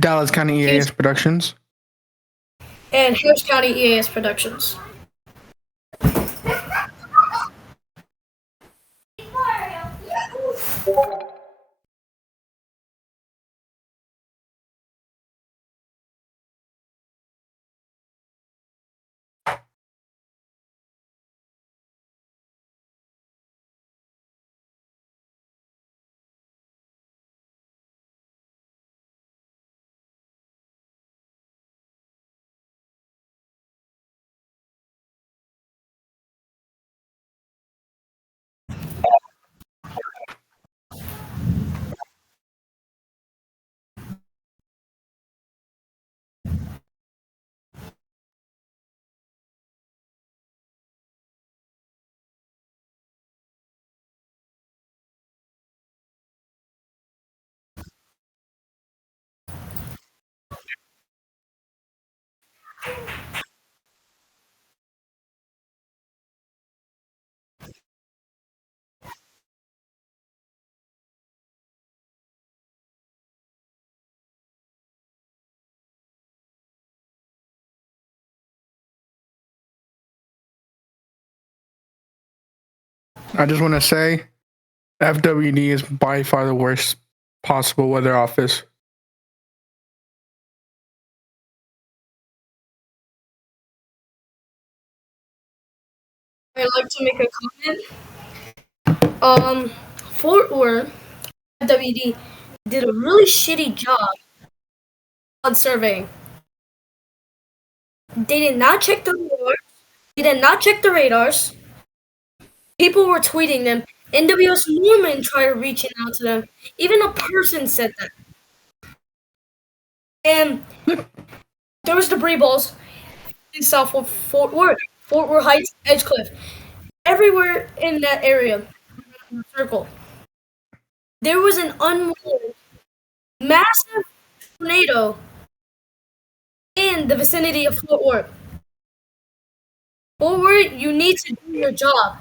Dallas County EAS Productions. And Harris County EAS Productions. I just want to say, FWD is by far the worst possible weather office. I'd like to make a comment. Fort Worth, WD, did a really shitty job on surveying. They did not check the radars. They did not check the radars. People were tweeting them. NWS Norman tried reaching out to them. Even a person said that. And there was debris balls in South Fort Worth, Fort Worth Heights, Edgecliff, everywhere in that area, in the circle. There was an unwarned, massive tornado in the vicinity of Fort Worth. Fort Worth, you need to do your job.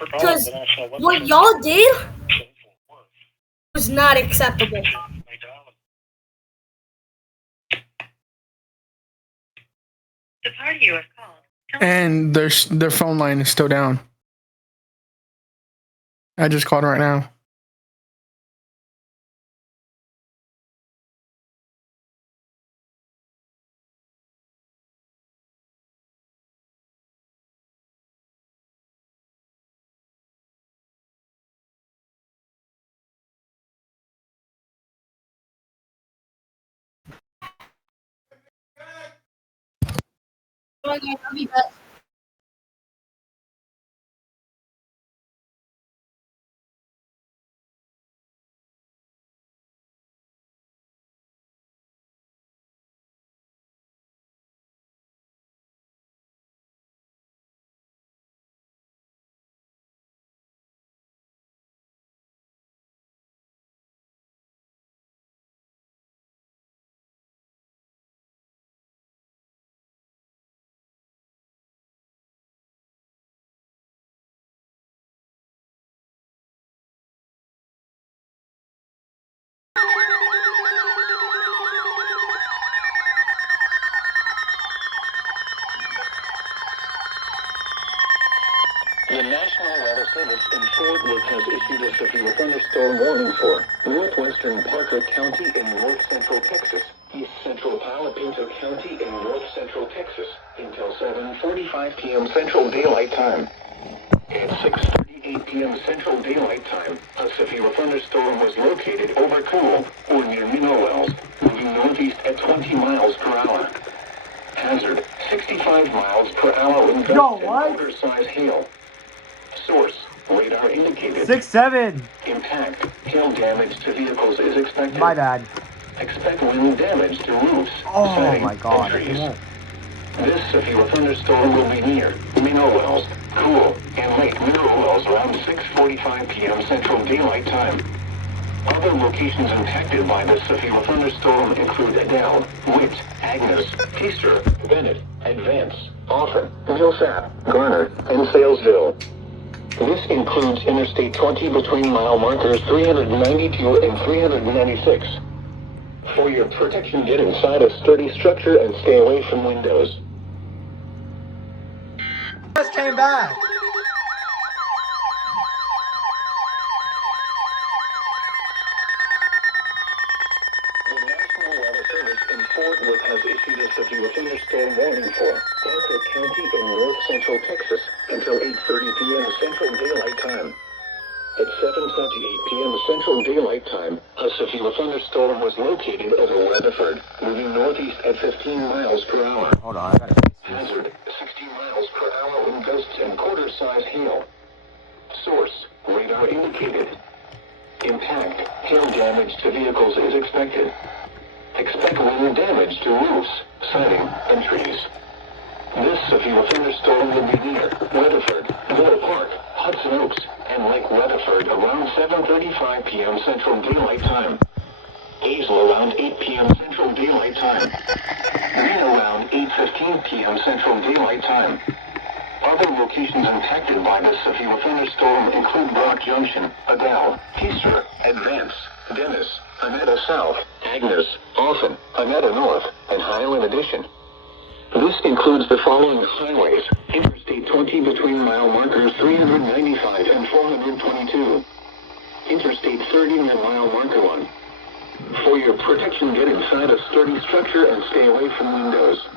Because what y'all did was not acceptable. The party you have called. And their phone line is still down. I just called right now. I'll be back. The National Weather Service in Fort Worth has issued a severe thunderstorm warning for northwestern Parker County in north central Texas, east central Palo Pinto County in north central Texas, until 7:45 p.m. Central Daylight Time. At 6:38 p.m. Central Daylight Time, a severe thunderstorm was located over Cool, or near Minnow Wells, moving northeast at 20 miles per hour. Hazard, 65 miles per hour in gust and quarter-size hail. Source, radar indicated. 6-7. Impact, hail damage to vehicles is expected. My bad. Expect wind damage to roofs, Oh siding, my god. and trees. This severe thunderstorm will be near Minnow Wells, Cool, and Lake Minnow Wells around 6:45 p.m. Central Daylight Time. Other locations impacted by this severe thunderstorm include Adele, Witt, Agnes, Easter, Bennett, Advance, Often, Millsap, Garner, and Salesville. This includes Interstate 20 between mile markers 392 and 396. For your protection, get inside a sturdy structure and stay away from windows. Just came back. The National Weather Service in Fort Worth has issued a severe thunderstorm warning for Parker County in north central Texas until 8:30 p.m. Central Daylight Time. At 7:28 p.m. Central Daylight Time, a severe thunderstorm was located over Weatherford, moving northeast at 15 miles per hour. Hold on, I gotta. Hazard, 16 miles per hour wind gusts and quarter-size hail. Source, radar indicated. Impact, hail damage to vehicles is expected. Expect wind damage to roofs, siding, and trees. This severe thunderstorm will be near Weatherford, Villa Park, Hudson Oaks, and Lake Weatherford around 7:35 p.m. Central Daylight Time. Hazel around 8 p.m. Central Daylight Time. Rain around 8:15 p.m. Central Daylight Time. Other locations impacted by this severe thunderstorm include Brock Junction, Adele, Easter, Advance, Dennis, Anetta South, Agnes, Often, Anetta North, and Highland Addition. This includes the following highways: Interstate 20 between mile markers 395 and 422. Interstate 30 near mile marker 1. For your protection, get inside a sturdy structure and stay away from windows.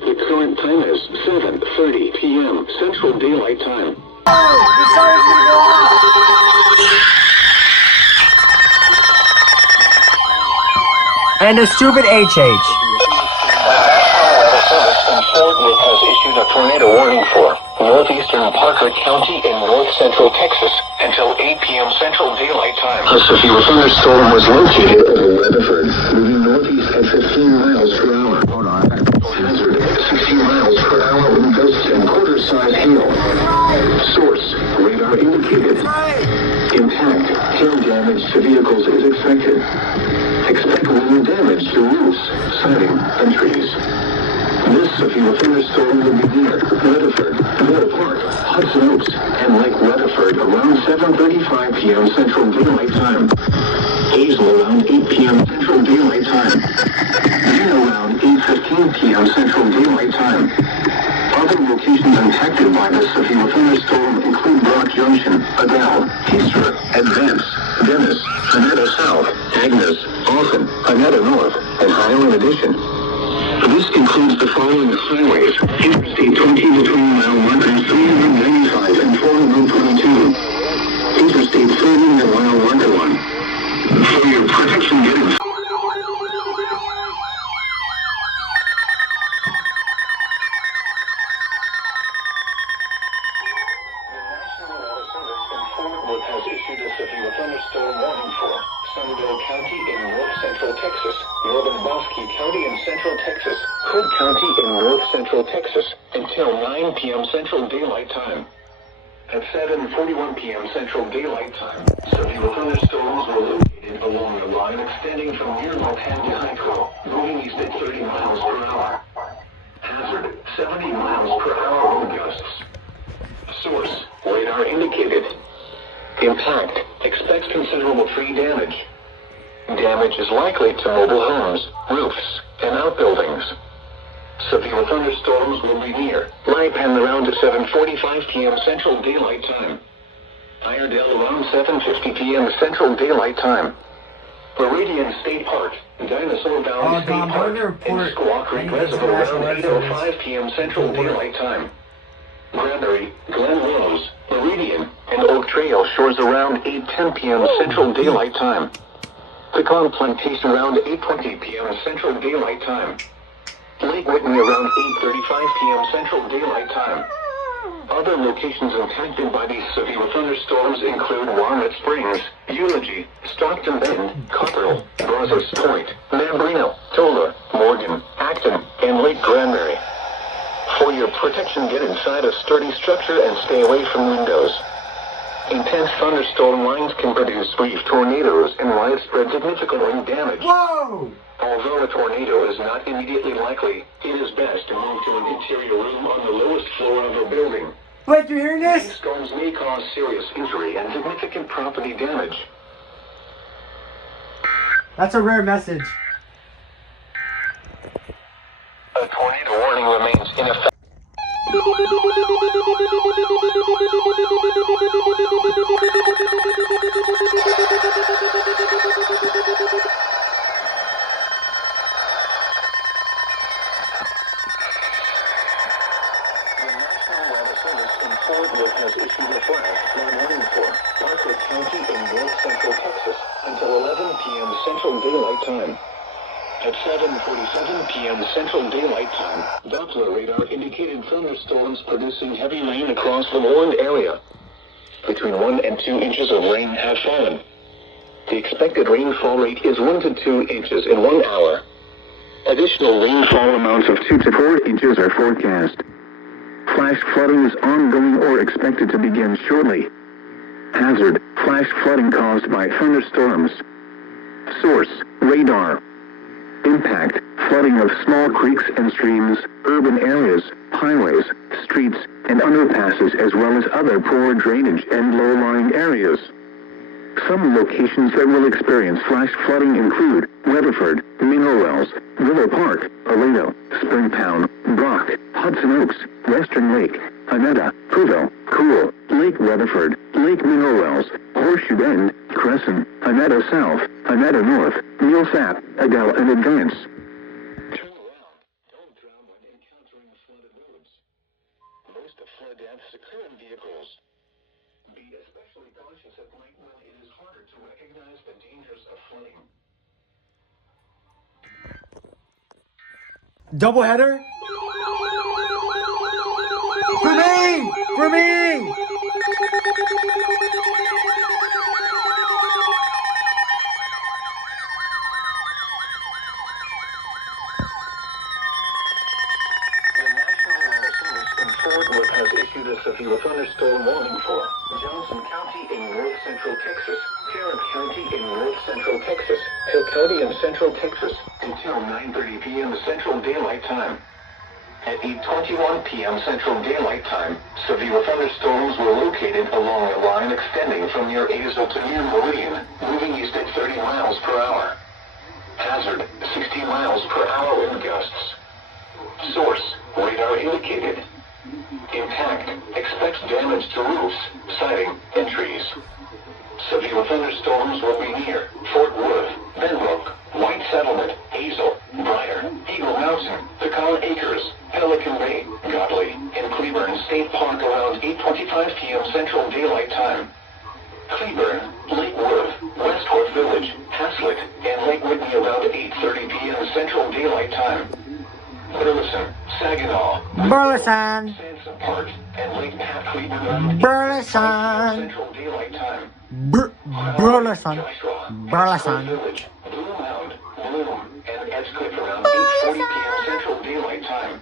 The current time is 7:30 p.m. Central Daylight Time. Oh, the siren's gonna go off. And a stupid HH. The National Weather Service in Fort Worth has issued a tornado warning for northeastern Parker County in north central Texas until 8 p.m. Central Daylight Time. A severe thunderstorm was located over Weatherford, moving northeast at 15 miles per hour. Hold on, I gotta. Hazard, 16 miles per hour wind gusts and quarter-size hail. Source, radar indicated. Impact, hail damage to vehicles is expected. Expect wind damage to roofs, siding, and trees. This severe thunderstorm will be near Weatherford, Villa Park, Hudson Oaks, and Lake Weatherford around 7:35 p.m. Central Daylight Time. Hazel around 8 p.m. Central Daylight Time. Rain around 8:15 p.m. Central Daylight Time. Other locations impacted by this severe thunderstorm include Brock Junction, Adele, Easter, Advance, Dennis, Anetta South, Agnes, Often, Anetta North, and Highland Addition. This includes the following highways: Interstate 20 between mile markers 395 and 422. Interstate 30 near mile marker 1. For your protection, get inside. Has issued a severe thunderstorm warning for Somerville County in north central Texas, northern Bosque County in central Texas, Hood County in north central Texas, until 9 p.m. Central Daylight Time. At 7:41 p.m. Central Daylight Time, severe thunderstorms were located along the line extending from near Miltandia High School, moving east at 30 miles per hour. Hazard, 70 miles per hour wind gusts. Source, radar indicated. Impact, expects considerable tree damage. Damage is likely to mobile homes, roofs, and outbuildings. Severe thunderstorms will be near Lipan around 7:45 p.m. Central Daylight Time. Iredell around 7:50 p.m. Central Daylight Time. Meridian State Park, Dinosaur Valley State Park, and Squaw Creek Reservoir around 8:05 p.m. Central Daylight Time. Granbury, Glen Rose, Meridian, and Oak Trail shores around 8:10 p.m. Central Daylight Time. Pecan Plantation around 8:20 p.m. Central Daylight Time. Lake Whitney around 8:35 p.m. Central Daylight Time. Other locations impacted by these severe thunderstorms include Walnut Springs, Eulogy, Stockton Bend, Cockrell, Brazos Point, Mambrino, Tola, Morgan, Acton, and Lake Granbury. For your protection, get inside a sturdy structure and stay away from windows. Intense thunderstorm lines can produce brief tornadoes and widespread significant wind damage. Whoa! Although a tornado is not immediately likely, it is best to move to an interior room on the lowest floor of a building. Blake, you hearing this? Storms may cause serious injury and significant property damage. That's a rare message. A tornado warning remains in effect. Fort Worth has issued a flash flood warning for Parker County in north central Texas until 11 p.m. Central Daylight Time. At 7:47 p.m. Central Daylight Time, Doppler radar indicated thunderstorms producing heavy rain across the warned area. Between 1 and 2 inches of rain have fallen. The expected rainfall rate is 1 to 2 inches in 1 hour. Additional rainfall amounts of 2 to 4 inches are forecast. Flash flooding is ongoing or expected to begin shortly. Hazard: flash flooding caused by thunderstorms. Source: radar. Impact: flooding of small creeks and streams, urban areas, highways, streets, and underpasses, as well as other poor drainage and low-lying areas. Some locations that will experience flash flooding include Weatherford, Mineral Wells, Willow Park, Aledo, Springtown, Brock, Hudson Oaks, Western Lake, Haneda, Prouville, Cool, Lake Weatherford, Lake Mineral Wells, Horseshoe Bend, Crescent, Haneda South, Haneda North, Millsap, Adele, and Advance. Turn around. Don't drown when encountering flooded roads. Most of flood deaths occur in vehicles. Be especially cautious at night when it is harder to recognize the dangers of flooding. Doubleheader? For me! For me! Fort Worth has issued a severe thunderstorm warning for Johnson County in north central Texas, Tarrant County in north central Texas, Hill County in central Texas, until 9:30 p.m. Central Daylight Time. At 8:21 p.m. Central Daylight Time, severe thunderstorms were located along a line extending from near Azle to near Meridian, moving east at 30 miles per hour. Hazard: 60 miles per hour wind gusts. Source: radar indicated. Impact: expects damage to roofs, siding, and trees. Severe thunderstorms will be near Fort Worth, Benbrook, White Settlement, Hazel, Briar, Eagle Mountain, Pecan Acres, Pelican Bay, Godley, and Cleburne State Park around 8:25 p.m. Central Daylight Time. Cleburne, Lake Worth, Westport Village, Haslett, and Lake Whitney around 8:30 p.m. Central Daylight Time. Burleson, Saginaw, Burleson, Sansom Park, and Lake Pat Cleburne around Burleson, Central Daylight Time. Burleson, Burleson. Village, Blue Mound, Bloom, and Edgecliff around 8:40 p.m. Central Daylight Time.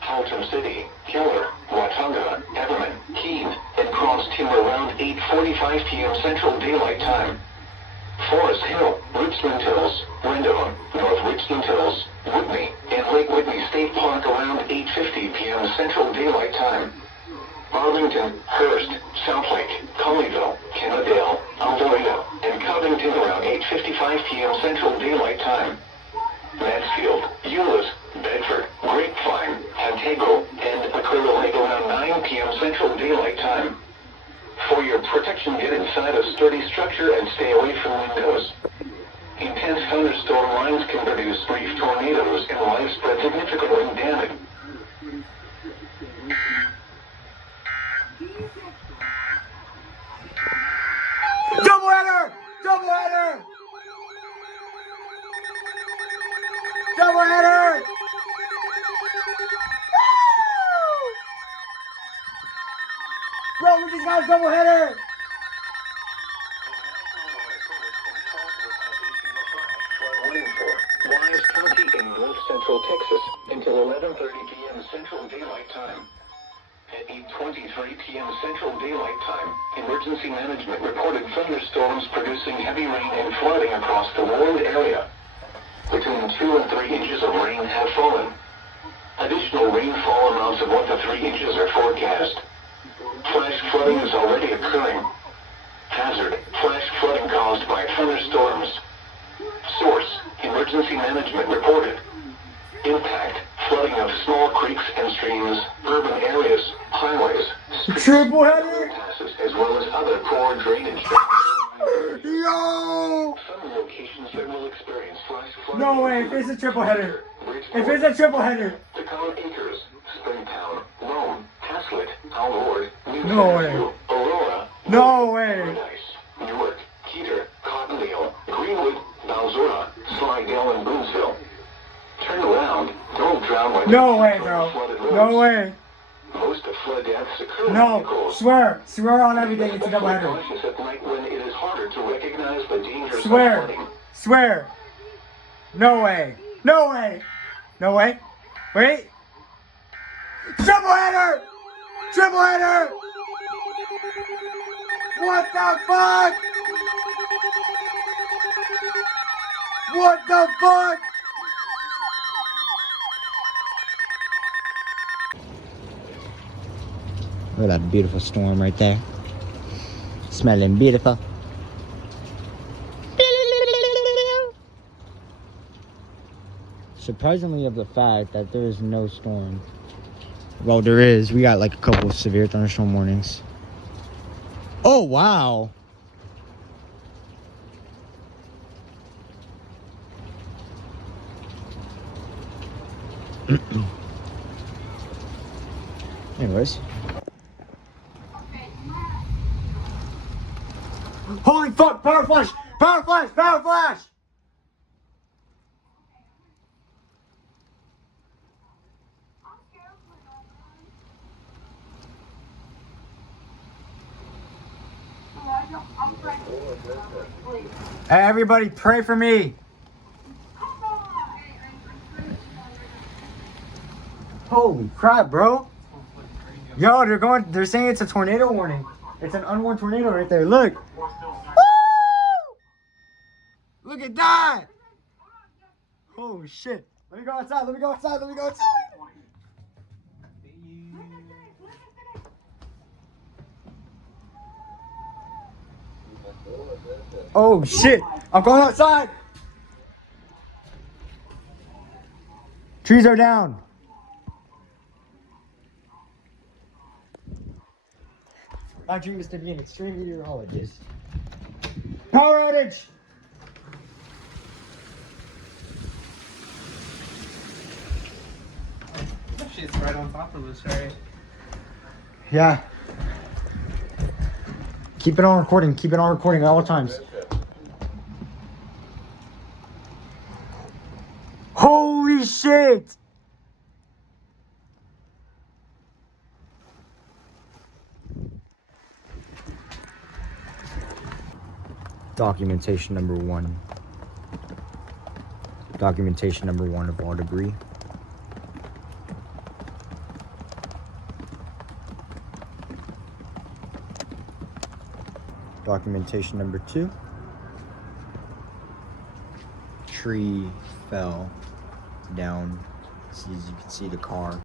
Haltom City, Keller, Watauga, Everman, Keene, and Cross Timber around 8:45 p.m. Central Daylight Time. Forest Hill, Richland Hills, Rendon, North Richland Hills, Whitney, and Lake Whitney State Park around 8:50 p.m. Central Daylight Time. Arlington, Hearst, Southlake, Colleyville, Kennedale, Alvarado, and Covington around 8:55 p.m. Central Daylight Time. Mansfield, Euless, Bedford, Grapevine, Antego, and Aquila Lake around 9 p.m. Central Daylight Time. For your protection, get inside a sturdy structure and stay away from windows. Intense thunderstorm lines can produce brief tornadoes and widespread significant wind damage. Doubleheader! Doubleheader! Doubleheader! Woo! Bro, we just got a doubleheader! Wise County in north central Texas until 11:30 p.m. Central Daylight Time. At 8:23 p.m. Central Daylight Time, Emergency Management reported thunderstorms producing heavy rain and flooding across the warned area. Between 2 and 3 inches of rain have fallen. Additional rainfall amounts of 1 to 3 inches are forecast. Emergency Management reported impact, flooding of small creeks and streams, urban areas, highways, Triple header? passes, as well as other poor drainage. Yo! Some locations that will experience flash flooding. No way, if it's a triple header. If it's a triple header. Pecan Acres, Springtown, Rome, Haslett, Howard, New No way. Fairview, Aurora, No way. Paradise, Newark, Keter, Cottondale, Greenwood, Balzora, Slidell, and Boonesville. Turn around. Don't drown like No way, bro. No way. Most of flood deaths occur in No. vehicles. Swear on everything, it's a double header. Cautious at night when it is harder to recognize the dangers of Swear. flooding. Swear. No way. No way. No way. Wait. Triple header! Triple header! What the fuck? What the fuck? Look at that beautiful storm right there. Smelling beautiful. Surprisingly of the fact that there is no storm. Well, there is. We got like a couple of severe thunderstorm warnings. Oh, wow. Anyways. Holy fuck! Power flash! Power flash! Power flash! Hey, everybody, pray for me. Holy crap, bro. Yo, they're saying it's a tornado warning. It's an unwarned tornado right there. Look. Woo! Look at that. Oh shit. Let me go outside. Let me go outside. Let me go outside. Oh shit. I'm going outside. Trees are down. My dream is to be an extreme meteorologist. Power outage! Shit's right on top of us, right? Yeah. Keep it on recording. Keep it on recording at all times. Holy shit! Documentation number one. Documentation number one of all debris. Documentation number two. Tree fell down. As you can see, the car